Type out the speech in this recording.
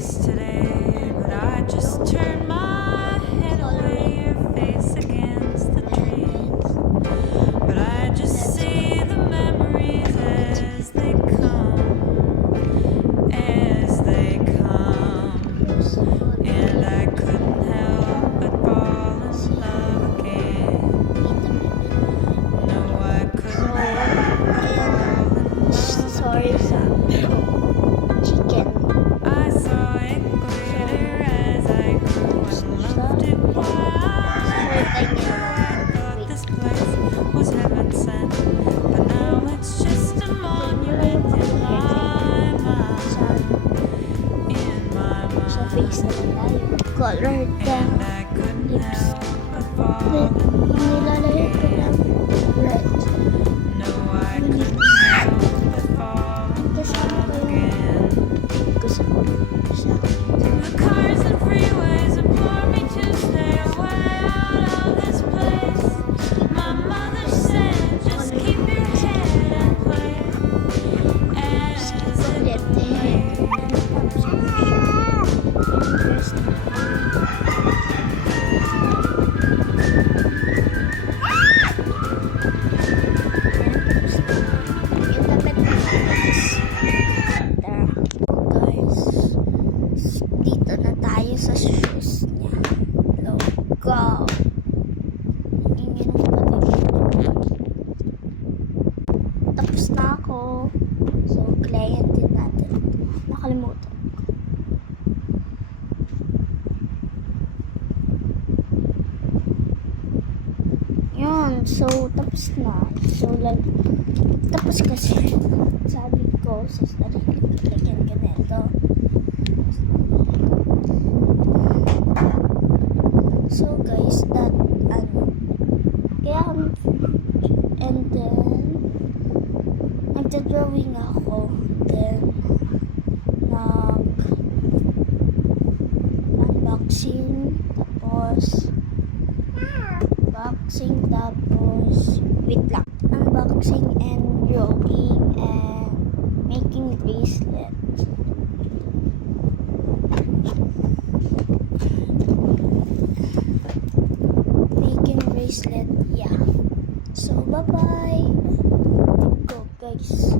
place today, but I just turn my head away, your face against the trees. But I just see the memories as they come, and I couldn't help but fall in love again. No, I couldn't help but fall in love. Sorry sa chicken. I saw it glitter as I grew and loved it wild. I thought this place was heaven sent, but now it's just a monument in my mind. In my Sa face mind, na tayo. Color the and I couldn't lips. help but fall in love Nilalagay ko again. ng red. No, I couldn't help but fall in love again. Gusto ko siya. The cars and freeways implore me to stay away out of this place. My mother said, just keep your head and play as it may. Dito na tayo sa shoes niya. Logo. Ingin ko pa dito. Tapos na ako. So, client din natin. Nakalimutan ko. Yun. So, tapos na. So, tapos kasi sabi ko sa sarili ko, lagyan ka nito. So guys, that kaya and then nagda-drawing ako, then unboxing, tapos wait lang, unboxing and drawing and making bracelet. Bracelet, yeah. So bye bye. Go guys.